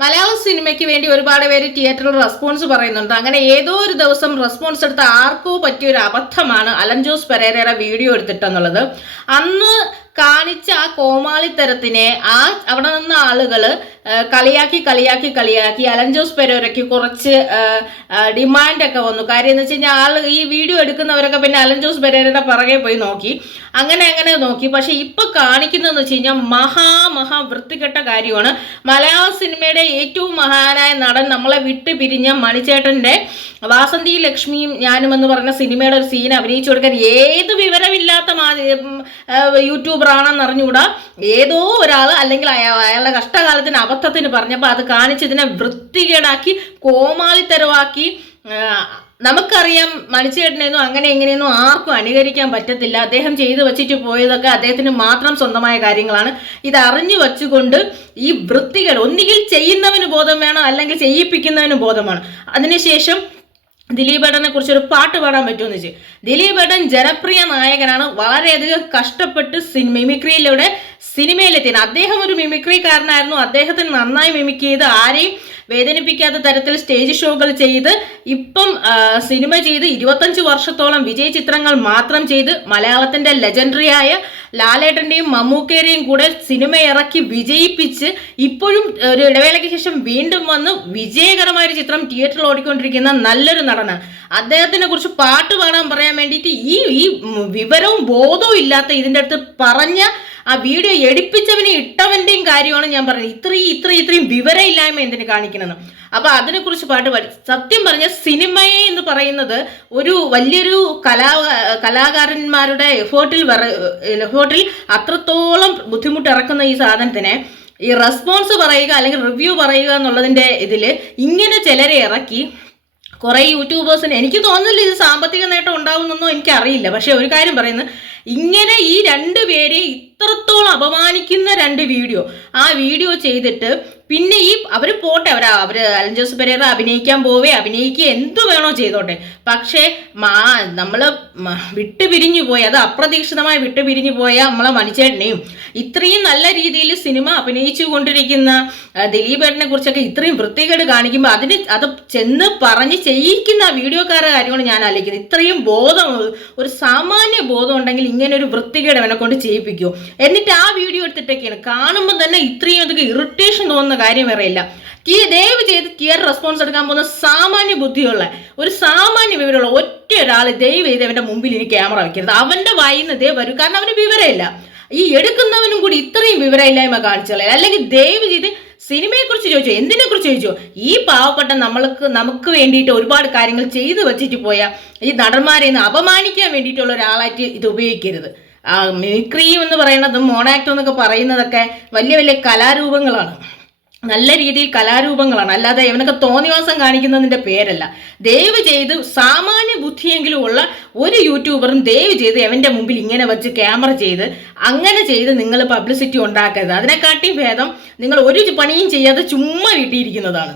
മലയാള സിനിമയ്ക്ക് വേണ്ടി ഒരുപാട് പേര് തിയേറ്ററിൽ റെസ്പോൺസ് പറയുന്നുണ്ട്. അങ്ങനെ ഏതോ ഒരു ദിവസം റെസ്പോൺസ് എടുത്ത ആർക്കോ പറ്റിയൊരു അബദ്ധമാണ് അലൻ ജോസ് പെരേരയുടെ വീഡിയോ എടുത്തിട്ടെന്നുള്ളത്. അന്ന് കാണിച്ച ആ കോമാളിത്തരത്തിനെ അവിടെ നിന്ന ആളുകൾ കളിയാക്കി അലൻ ജോസ് പെരേരയ്ക്ക് കുറച്ച് ഡിമാൻഡൊക്കെ വന്നു. കാര്യം എന്ന് വെച്ച് കഴിഞ്ഞാൽ ഈ വീഡിയോ എടുക്കുന്നവരൊക്കെ പിന്നെ അലൻ ജോസ് പെരേരയുടെ പുറകെ പോയി നോക്കി, അങ്ങനെ നോക്കി. പക്ഷെ ഇപ്പൊ കാണിക്കുന്നതെന്ന് വെച്ച് കഴിഞ്ഞാൽ മഹാ വൃത്തികെട്ട കാര്യമാണ്. മലയാള സിനിമയുടെ ഏറ്റവും മഹാനായ നടൻ നമ്മളെ വിട്ട് പിരിഞ്ഞ മണിച്ചേട്ടന്റെ വാസന്തി ലക്ഷ്മിയും ഞാനും എന്ന് പറഞ്ഞ സിനിമയുടെ ഒരു സീൻ അഭിനയിച്ചു കൊടുക്കാൻ ഏത് വിവരമില്ലാത്ത യൂട്യൂബറാണെന്ന് അറിഞ്ഞുകൂടാ ഏതോ ഒരാൾ അല്ലെങ്കിൽ അയാളുടെ കഷ്ടകാലത്തിന് അബദ്ധത്തിന് പറഞ്ഞപ്പോൾ അത് കാണിച്ചതിനെ വൃത്തികേടാക്കി കോമാളിത്തരവാക്കി. നമുക്കറിയാം മണിച്ചേട്ടനെയൊന്നും അങ്ങനെ എങ്ങനെയൊന്നും ആർക്കും അനുകരിക്കാൻ പറ്റത്തില്ല. അദ്ദേഹം ചെയ്തു വച്ചിട്ട് പോയതൊക്കെ അദ്ദേഹത്തിന് മാത്രം സ്വന്തമായ കാര്യങ്ങളാണ്. ഇത് അറിഞ്ഞു വച്ചുകൊണ്ട് ഈ വൃത്തികേട് ഒന്നുകിൽ ചെയ്യുന്നവന് ബോധം വേണം, അല്ലെങ്കിൽ ചെയ്യിപ്പിക്കുന്നവന് ബോധമാണ്. അതിനുശേഷം ദിലീപേട്ടനെ കുറിച്ച് ഒരു പാട്ട് പാടാൻ പറ്റുമെന്ന് വെച്ച്. ദിലീപേട്ടൻ ജനപ്രിയ നായകനാണ്. വളരെയധികം കഷ്ടപ്പെട്ട് മിമിക്രിയിലൂടെ സിനിമയിലെത്തിയത്. അദ്ദേഹം ഒരു മിമിക്രിക്കാരനായിരുന്നു. അദ്ദേഹത്തിന് നന്നായി മിമിക് ചെയ്ത് ആരെയും വേദനിപ്പിക്കാത്ത തരത്തിൽ സ്റ്റേജ് ഷോകൾ ചെയ്ത് ഇപ്പം സിനിമ ചെയ്ത് 25 വർഷത്തോളം വിജയ ചിത്രങ്ങൾ മാത്രം ചെയ്ത് മലയാളത്തിന്റെ ലെജൻഡറിയായ ലാലേട്ടന്റെയും മമ്മൂക്കയുടെയും കൂടെ സിനിമ ഇറക്കി വിജയിപ്പിച്ച് ഇപ്പോഴും ഒരു ഇടവേളയ്ക്ക് ശേഷം വീണ്ടും വന്ന് വിജയകരമായ ഒരു ചിത്രം തിയേറ്ററിൽ ഓടിക്കൊണ്ടിരിക്കുന്ന നല്ലൊരു നടനാണ്. അദ്ദേഹത്തിനെ കുറിച്ച് പാട്ട് പാടാൻ പറയാൻ വേണ്ടിയിട്ട് ഈ വിവരവും ബോധവും ഇല്ലാത്ത ഇതിൻ്റെ അടുത്ത് പറഞ്ഞ ആ വീഡിയോ എടുപ്പിച്ചവനെ ഇട്ടവന്റെയും കാര്യമാണ് ഞാൻ പറഞ്ഞത്. ഇത്രയും വിവരമില്ലായ്മ എന്തിനു കാണിക്കണമെന്ന്. അപ്പൊ അതിനെക്കുറിച്ച് പാട്ട് പാടി. സത്യം പറഞ്ഞ സിനിമയെ എന്ന് പറയുന്നത് ഒരു വലിയൊരു കലാകാരന്മാരുടെ എഫേർട്ടിൽ അത്രത്തോളം ബുദ്ധിമുട്ട് ഇറക്കുന്ന ഈ സാധനത്തിനെ ഈ റെസ്പോൺസ് പറയുക അല്ലെങ്കിൽ റിവ്യൂ പറയുക എന്നുള്ളതിന്റെ ഇതില് ഇങ്ങനെ ചിലരെ ഇറക്കി കുറെ യൂട്യൂബേഴ്സിന് എനിക്ക് തോന്നുന്നില്ല ഇത് സാമ്പത്തിക നേട്ടം ഉണ്ടാവുന്നൊന്നും എനിക്കറിയില്ല. പക്ഷെ ഒരു കാര്യം പറയുന്നത്, ഇങ്ങനെ ഈ രണ്ടുപേരെ ഇത്രത്തോളം അപമാനിക്കുന്ന രണ്ട് വീഡിയോ ചെയ്തിട്ട് പിന്നെ അവര് പോട്ടെ, അവര് അലൻ ജോസ് പെരേര അഭിനയിക്കാൻ അഭിനയിക്കുക എന്തു വേണോ ചെയ്തോട്ടെ. പക്ഷേ നമ്മള് വിട്ടുപിരിഞ്ഞു പോയി, അത് അപ്രതീക്ഷിതമായി വിട്ടുപിരിഞ്ഞു പോയ നമ്മളെ മണിച്ചേട്ടനെയും ഇത്രയും നല്ല രീതിയിൽ സിനിമ അഭിനയിച്ചു കൊണ്ടിരിക്കുന്ന ദിലീപേട്ടനെ കുറിച്ചൊക്കെ ഇത്രയും വൃത്തികേട് കാണിക്കുമ്പോൾ അത് ചെന്ന് പറഞ്ഞ് ചെയ്യിക്കുന്ന വീഡിയോക്കാരുടെ കാര്യമാണ് ഞാൻ ആലോചിക്കുന്നത്. ഇത്രയും ബോധം, ഒരു സാമാന്യ ബോധം ഉണ്ടെങ്കിൽ ഇങ്ങനെ ഒരു വൃത്തികേട് അവനെ കൊണ്ട് ചെയ്യിപ്പിക്കുമോ? എന്നിട്ട് ആ വീഡിയോ എടുത്തിട്ടൊക്കെയാണ് കാണുമ്പോൾ തന്നെ ഇത്രയും അതൊക്കെ ഇറിറ്റേഷൻ തോന്നുന്ന കാര്യം വേറെ ഇല്ല. ദയവ് ചെയ്ത് തിയേറ്റർ റെസ്പോൺസ് എടുക്കാൻ പോകുന്ന സാമാന്യ ബുദ്ധിയുള്ള ഒരു സാമാന്യ വിവരമുള്ള ഒറ്റ ഒരാൾ ദയവ് ചെയ്ത് അവന്റെ മുമ്പിൽ ഇനി ക്യാമറ വെക്കരുത്. അവന്റെ വായിന്ന് ദേ വരും, കാരണം അവന് വിവരമില്ല. ഈ എടുക്കുന്നവനും കൂടി ഇത്രയും വിവരമില്ലായ്മ കാണിച്ചോളെ. അല്ലെങ്കിൽ ദയവ് ചെയ്ത് സിനിമയെ കുറിച്ച് ചോദിച്ചോ, എന്തിനെ കുറിച്ച് ചോദിച്ചോ, ഈ പാവപ്പെട്ട നമുക്ക് വേണ്ടിയിട്ട് ഒരുപാട് കാര്യങ്ങൾ ചെയ്തു വെച്ചിട്ട് പോയ ഈ നടന്മാരെ അപമാനിക്കാൻ വേണ്ടിയിട്ടുള്ള ഒരാളായിട്ട് ഇത് ഉപയോഗിക്കരുത്. മിമിക്രി എന്ന് പറയുന്നതും മോണാക്ട് എന്നൊക്കെ പറയുന്നതൊക്കെ വലിയ കലാരൂപങ്ങളാണ്, നല്ല രീതിയിൽ കലാരൂപങ്ങളാണ്. അല്ലാതെ ഇവനൊക്കെ തോന്നിവാസം കാണിക്കുന്നതിന്റെ പേരല്ല. ദയവ് ചെയ്ത് സാമാന്യ ബുദ്ധിയെങ്കിലും ഉള്ള ഒരു യൂട്യൂബറും ദയവ് ചെയ്ത് അവന്റെ മുമ്പിൽ ഇങ്ങനെ വെച്ച് ക്യാമറ ചെയ്ത് അങ്ങനെ ചെയ്ത് നിങ്ങൾ പബ്ലിസിറ്റി ഉണ്ടാക്കരുത്. അതിനെക്കാട്ടി ഭേദം നിങ്ങൾ ഒരു പണിയും ചെയ്യാതെ ചുമ്മാ വീട്ടിയിരിക്കുന്നതാണ്.